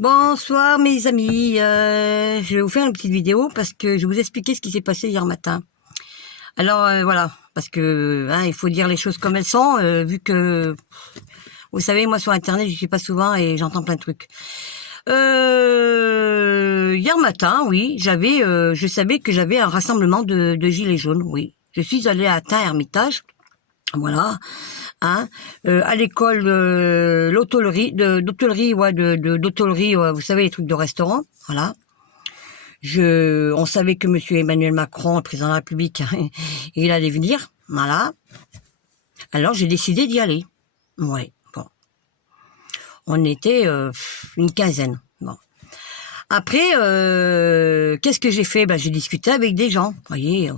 Bonsoir mes amis, je vais vous faire une petite vidéo parce que je vais vous expliquer ce qui s'est passé hier matin. Alors voilà, parce que il faut dire les choses comme elles sont, vu que vous savez, moi sur internet je suis pas souvent et j'entends plein de trucs. Hier matin, oui, je savais que j'avais un rassemblement de gilets jaunes, oui. Je suis allée à Tain-Hermitage, voilà. À l'école d'hôtellerie, vous savez, les trucs de restaurant, voilà. On savait que monsieur Emmanuel Macron, le président de la République, il allait venir, voilà. Alors j'ai décidé d'y aller. Ouais, bon. On était une quinzaine, bon. Après, qu'est-ce que j'ai fait? J'ai discuté avec des gens, vous voyez.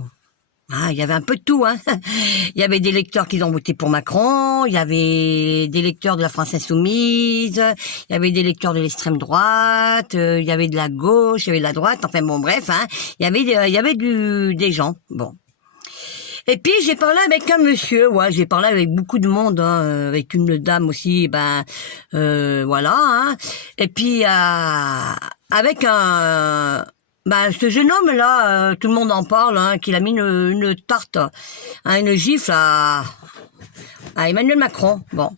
Il y avait un peu de tout, hein. Il y avait des lecteurs qui ont voté pour Macron, il y avait des lecteurs de la France Insoumise, il y avait des lecteurs de l'extrême droite, il y avait de la gauche, il y avait de la droite, enfin bon, bref, il y avait des gens, bon. Et puis j'ai parlé avec un monsieur, j'ai parlé avec beaucoup de monde, avec une dame aussi, voilà, Et puis avec ce jeune homme là, tout le monde en parle, qu'il a mis une tarte, une gifle à Emmanuel Macron. Bon,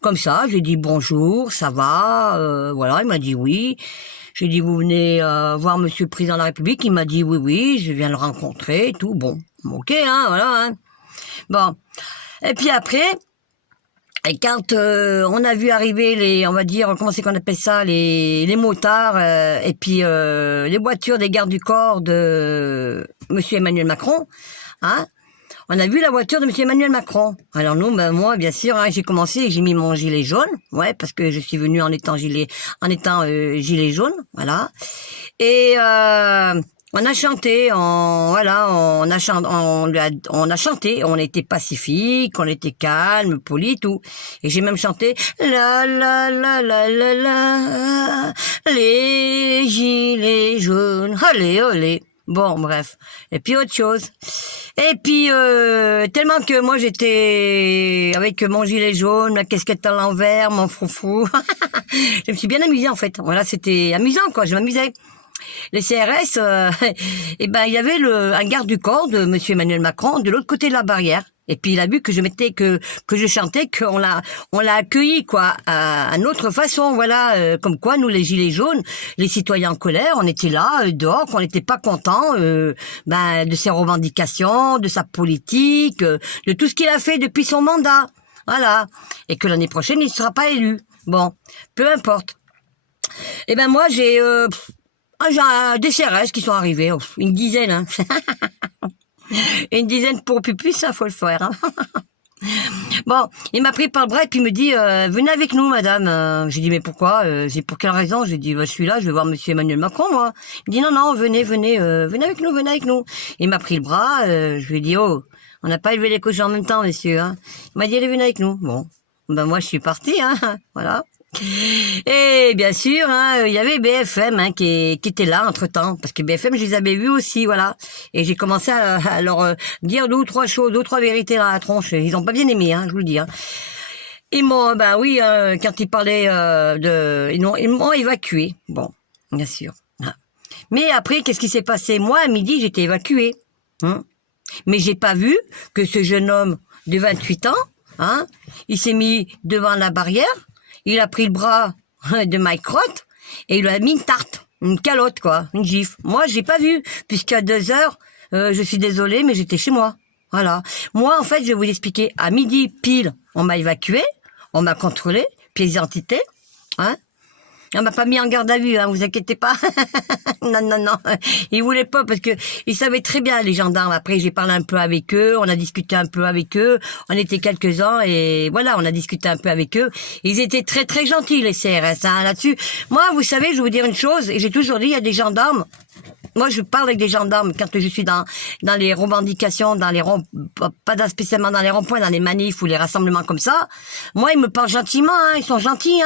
comme ça, j'ai dit bonjour, ça va, voilà, il m'a dit oui. J'ai dit vous venez voir Monsieur le Président de la République, il m'a dit oui, je viens le rencontrer, et tout, bon, ok, voilà. Bon, et puis après. Et quand on a vu arriver on va dire, comment c'est qu'on appelle ça, les motards, et puis les voitures des gardes du corps de Monsieur Emmanuel Macron, on a vu la voiture de Monsieur Emmanuel Macron. Alors nous, moi, bien sûr, j'ai commencé et j'ai mis mon gilet jaune, parce que je suis venue en étant gilet jaune, voilà. Et on a chanté, on a chanté, on était pacifique, on était calme, poli, tout. Et j'ai même chanté la la la la la la, les gilets jaunes, olé olé. Bon, bref. Et puis autre chose. Et puis tellement que moi j'étais avec mon gilet jaune, ma casquette à l'envers, mon froufrou. Je me suis bien amusée en fait. Voilà, c'était amusant quoi, je m'amusais. Les CRS, il y avait un garde du corps de Monsieur Emmanuel Macron de l'autre côté de la barrière. Et puis il a vu que je chantais, qu'on l'a accueilli quoi, à notre façon, voilà, comme quoi nous les gilets jaunes, les citoyens en colère, on était là dehors, qu'on n'était pas contents de ses revendications, de sa politique, de tout ce qu'il a fait depuis son mandat, voilà, et que l'année prochaine il ne sera pas élu. Bon, peu importe. Et moi j'ai des CRS qui sont arrivés, une dizaine, une dizaine pour pupus, ça faut le faire. Bon, il m'a pris par le bras et puis il me dit venez avec nous madame. J'ai dit mais pourquoi? J'ai pour quelle raison? J'ai dit je suis là, je vais voir monsieur Emmanuel Macron moi. Il me dit non, venez avec nous. Il m'a pris le bras, je lui ai dit oh, on n'a pas élevé les cochons en même temps messieurs, Il m'a dit allez venez avec nous. Bon, moi je suis parti, voilà. Et bien sûr, il y avait BFM qui était là entre-temps, parce que BFM, je les avais vus aussi, voilà. Et j'ai commencé à leur dire deux ou trois vérités dans la tronche. Ils ont pas bien aimé, je vous le dis. Ils m'ont, quand ils parlaient ils m'ont évacué. Bon, bien sûr. Mais après, qu'est-ce qui s'est passé? Moi, à midi, j'étais évacuée. Mais j'ai pas vu que ce jeune homme de 28 ans, il s'est mis devant la barrière. Il a pris le bras de Mike Roth et il lui a mis une tarte, une calotte, quoi, une gifle. Moi, j'ai pas vu, puisqu'à 2 heures, je suis désolée, mais j'étais chez moi. Voilà. Moi, en fait, je vais vous expliquer. À midi, pile, on m'a évacué, on m'a contrôlé, pièce d'identité, On m'a pas mis en garde à vue, vous inquiétez pas. Non. Ils voulaient pas parce que ils savaient très bien, les gendarmes. Après, j'ai parlé un peu avec eux, on a discuté un peu avec eux. On était quelques-uns et voilà, on a discuté un peu avec eux. Ils étaient très très gentils, les CRS, là-dessus. Moi, vous savez, je vais vous dire une chose, et j'ai toujours dit, il y a des gendarmes. Moi, je parle avec des gendarmes quand je suis dans les revendications, pas spécialement dans les ronds-points, dans les manifs ou les rassemblements comme ça. Moi, ils me parlent gentiment, ils sont gentils,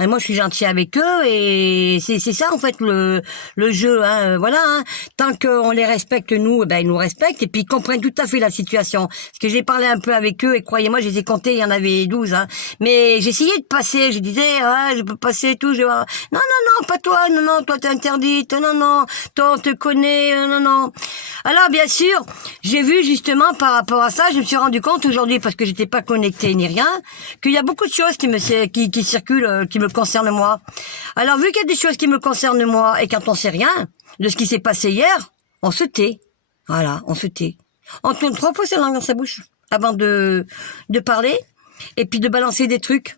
Et moi, je suis gentil avec eux et c'est ça en fait le jeu. Hein, voilà. Hein. Tant qu'on les respecte nous, ben ils nous respectent et puis ils comprennent tout à fait la situation. Parce que j'ai parlé un peu avec eux et croyez-moi, je les ai comptés, il y en avait 12. Hein. Mais j'essayais de passer. Je disais, ouais, je peux passer et tout. Non, non, non, pas toi. Non, non, toi t'es interdite. Non, non, toi on te connaît. Non, non. Alors bien sûr, j'ai vu justement par rapport à ça, je me suis rendu compte aujourd'hui parce que j'étais pas connectée ni rien, qu'il y a beaucoup de choses qui circulent, qui me concernent moi. Alors vu qu'il y a des choses qui me concernent moi et quand on sait rien de ce qui s'est passé hier, on se tait. Voilà, on se tait. On tourne 3 fois sa langue dans sa bouche avant de parler et puis de balancer des trucs.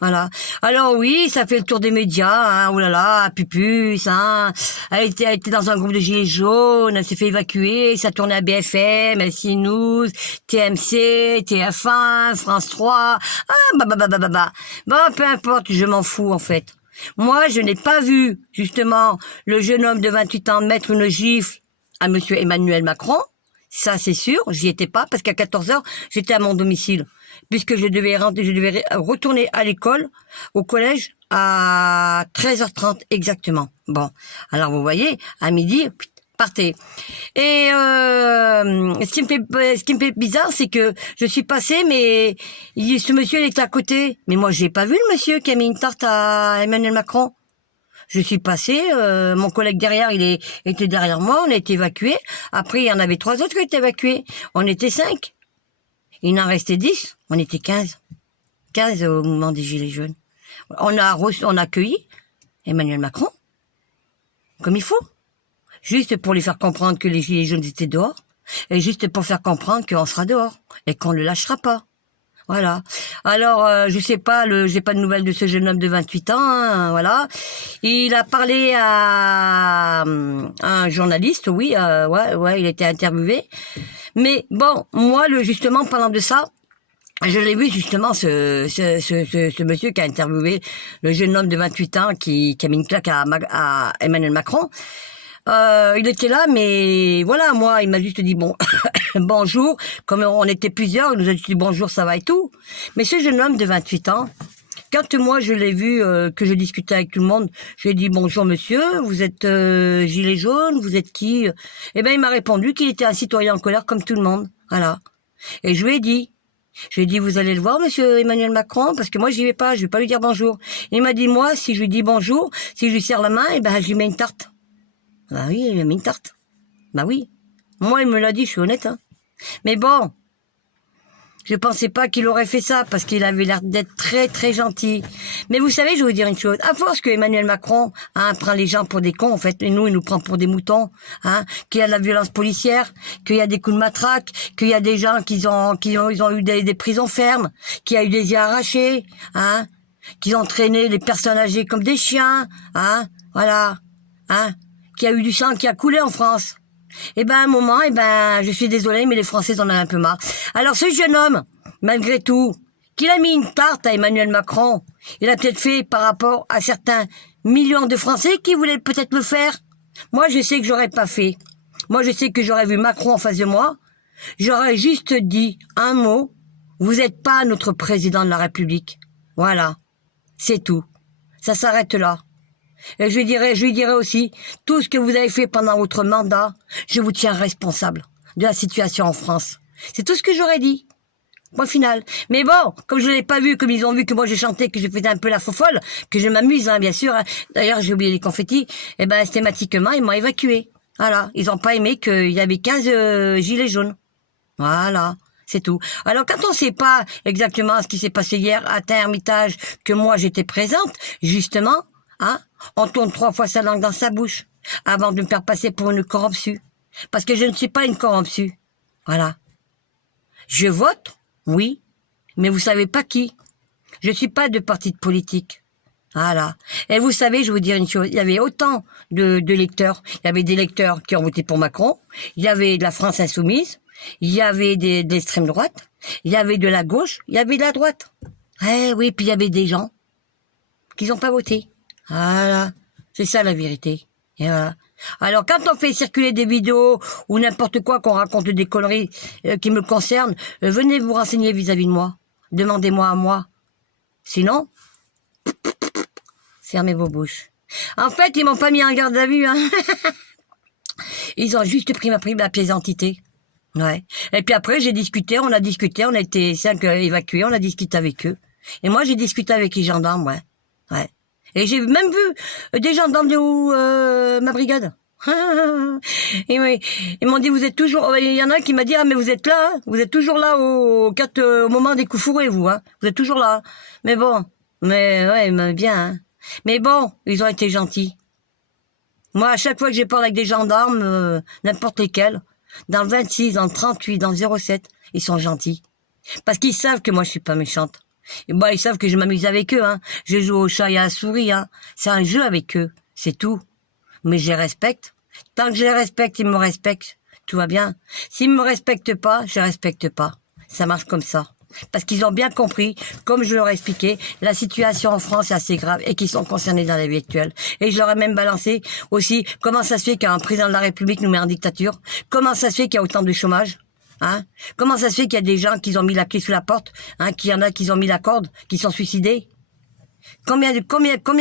Voilà. Alors oui, ça fait le tour des médias, hein, oh là là, Pupus, hein. Elle était dans un groupe de gilets jaunes, elle s'est fait évacuer, ça tournait à BFM, LCI News, TMC, TF1, France 3, Bon, peu importe, je m'en fous, en fait. Moi, je n'ai pas vu, justement, le jeune homme de 28 ans mettre une gifle à monsieur Emmanuel Macron. Ça, c'est sûr, j'y étais pas, parce qu'à 14h, j'étais à mon domicile. Puisque je devais retourner à l'école, au collège, à 13h30 exactement. Bon, alors vous voyez, à midi, partez. Et ce qui me fait bizarre, c'est que je suis passée, mais ce monsieur, il était à côté. Mais moi, j'ai pas vu le monsieur qui a mis une tarte à Emmanuel Macron. Je suis passée, mon collègue derrière, était derrière moi, on a été évacués. Après, il y en avait 3 autres qui ont été évacués. On était 5. Il en restait 10, on était 15. 15 au moment des Gilets jaunes. On a accueilli Emmanuel Macron, comme il faut. Juste pour lui faire comprendre que les Gilets jaunes étaient dehors, et juste pour faire comprendre qu'on sera dehors, et qu'on ne le lâchera pas. Voilà. Alors, je sais pas, j'ai pas de nouvelles de ce jeune homme de 28 ans, hein, voilà. Il a parlé à un journaliste, oui, ouais, il a été interviewé. Mais bon, moi, justement, parlant de ça, je l'ai vu justement ce monsieur qui a interviewé le jeune homme de 28 ans qui a mis une claque à Emmanuel Macron. Il était là, mais voilà, moi, il m'a juste dit bon, bonjour. Comme on était plusieurs, il nous a dit bonjour, ça va et tout. Mais ce jeune homme de 28 ans, quand moi je l'ai vu, que je discutais avec tout le monde, je lui ai dit bonjour monsieur, vous êtes gilet jaune, vous êtes qui? Eh ben il m'a répondu qu'il était un citoyen en colère comme tout le monde, voilà. Et je lui ai dit vous allez le voir monsieur Emmanuel Macron parce que moi je vais pas lui dire bonjour. Il m'a dit moi si je lui dis bonjour, si je lui serre la main, eh ben je lui mets une tarte. Bah oui, il m'a mis une tarte. Bah oui. Moi il me l'a dit, je suis honnête hein. Mais bon. Je pensais pas qu'il aurait fait ça, parce qu'il avait l'air d'être très très gentil. Mais vous savez, je vais vous dire une chose. À force que Emmanuel Macron prend les gens pour des cons, en fait, et nous, il nous prend pour des moutons, qu'il y a de la violence policière, qu'il y a des coups de matraque, qu'il y a des gens ils ont eu des prisons fermes, qu'il y a eu des yeux arrachés, qu'ils ont traîné les personnes âgées comme des chiens, voilà, qu'il y a eu du sang qui a coulé en France. Eh ben, à un moment, je suis désolée, mais les Français en ont un peu marre. Alors, ce jeune homme, malgré tout, qu'il a mis une tarte à Emmanuel Macron, il a peut-être fait par rapport à certains millions de Français qui voulaient peut-être le faire. Moi, je sais que j'aurais pas fait. Moi, je sais que j'aurais vu Macron en face de moi. J'aurais juste dit un mot. Vous êtes pas notre président de la République. Voilà. C'est tout. Ça s'arrête là. Et je lui dirais aussi, tout ce que vous avez fait pendant votre mandat, je vous tiens responsable de la situation en France. C'est tout ce que j'aurais dit. Point final. Mais bon, comme je l'ai pas vu, comme ils ont vu que moi j'ai chanté, que je faisais un peu la fofolle, que je m'amuse, bien sûr. D'ailleurs, j'ai oublié les confettis. Systématiquement, ils m'ont évacué. Voilà. Ils ont pas aimé qu'il y avait 15 gilets jaunes. Voilà. C'est tout. Alors, quand on sait pas exactement ce qui s'est passé hier à Tain-Hermitage, que moi j'étais présente, justement, on tourne 3 fois sa langue dans sa bouche avant de me faire passer pour une corrompue. Parce que je ne suis pas une corrompue. Voilà. Je vote, oui, mais vous savez pas qui. Je suis pas de parti de politique. Voilà. Et vous savez, je vais vous dire une chose, il y avait autant de lecteurs. Il y avait des lecteurs qui ont voté pour Macron, il y avait de la France insoumise, il y avait de l'extrême droite, il y avait de la gauche, il y avait de la droite. Eh oui, puis il y avait des gens qui n'ont pas voté. Voilà, c'est ça la vérité. Et voilà. Alors quand on fait circuler des vidéos ou n'importe quoi, qu'on raconte des conneries qui me concernent, venez vous renseigner vis-à-vis de moi. Demandez-moi à moi. Sinon, Fermez vos bouches. En fait, ils m'ont pas mis en garde à vue, hein. Ils ont juste pris ma pièce d'identité. Ouais. Et puis après, on a discuté, on a été 5 évacués, on a discuté avec eux. Et moi, j'ai discuté avec les gendarmes, ouais. Ouais. Et j'ai même vu des gendarmes de ma brigade. Et oui, ils m'ont dit, vous êtes toujours... Il y en a un qui m'a dit, ah mais vous êtes là, hein, vous êtes toujours là au moment des coups fourrés, vous, hein. Vous êtes toujours là. Mais bon, mais ouais, mais bien, hein. Mais bon, ils ont été gentils. Moi, à chaque fois que j'ai parlé avec des gendarmes, n'importe lesquels, dans le 26, dans le 38, dans le 07, ils sont gentils. Parce qu'ils savent que moi, je suis pas méchante. Et bah, ils savent que je m'amuse avec eux, hein. Je joue au chat et à la souris, hein. C'est un jeu avec eux, c'est tout. Mais je les respecte. Tant que je les respecte, ils me respectent. Tout va bien. S'ils me respectent pas, je les respecte pas. Ça marche comme ça. Parce qu'ils ont bien compris, comme je leur ai expliqué, la situation en France est assez grave et qu'ils sont concernés dans la vie actuelle. Et je leur ai même balancé aussi comment ça se fait qu'un président de la République nous met en dictature, comment ça se fait qu'il y a autant de chômage, hein, comment ça se fait qu'il y a des gens qui ont mis la clé sous la porte, hein, qu'il y en a qui ont mis la corde, qui sont suicidés. Combien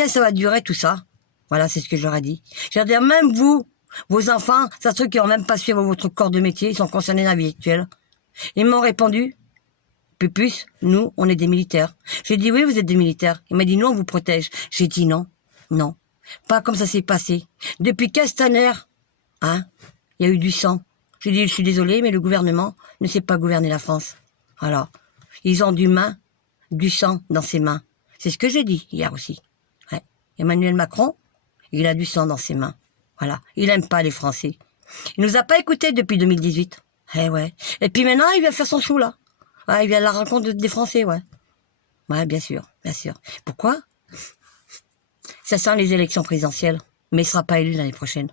ça va durer tout ça? Voilà, c'est ce que je leur ai dit. Je veux dire, même vous, vos enfants, ça se trouve qu'ils n'ont même pas suivi votre corps de métier, ils sont concernés dans la vie actuelle. Ils m'ont répondu, Pupus, nous, on est des militaires. J'ai dit, oui, vous êtes des militaires. Il m'a dit, nous, on vous protège. J'ai dit, non, non. Pas comme ça s'est passé. Depuis Castaner, hein, il y a eu du sang. J'ai dit, je suis désolé, mais le gouvernement ne sait pas gouverner la France. Alors, ils ont du sang dans ses mains. C'est ce que j'ai dit hier aussi. Ouais. Emmanuel Macron, il a du sang dans ses mains. Voilà. Il aime pas les Français. Il nous a pas écoutés depuis 2018. Eh ouais. Et puis maintenant, il vient faire son chou, là. Ouais, il vient à la rencontre des Français, ouais. Ouais, bien sûr, bien sûr. Pourquoi? Ça sent les élections présidentielles, mais il sera pas élu l'année prochaine.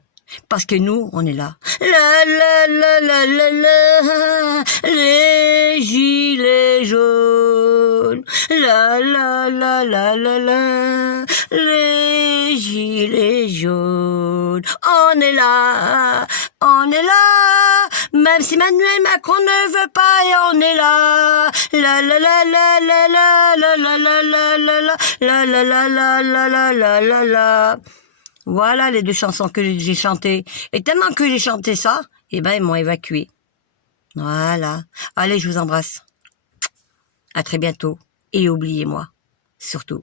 Parce que nous, on est là. La la la la la la, les gilets jaunes. La la la la la la, les gilets jaunes. On est là, on est là. Même si Emmanuel Macron ne veut pas, et on est là. La la la la la la la la la la la la la la la la la la la la. Voilà les 2 chansons que j'ai chantées. Et tellement que j'ai chanté ça, eh ben ils m'ont évacué. Voilà. Allez, je vous embrasse. À très bientôt. Et oubliez-moi, surtout.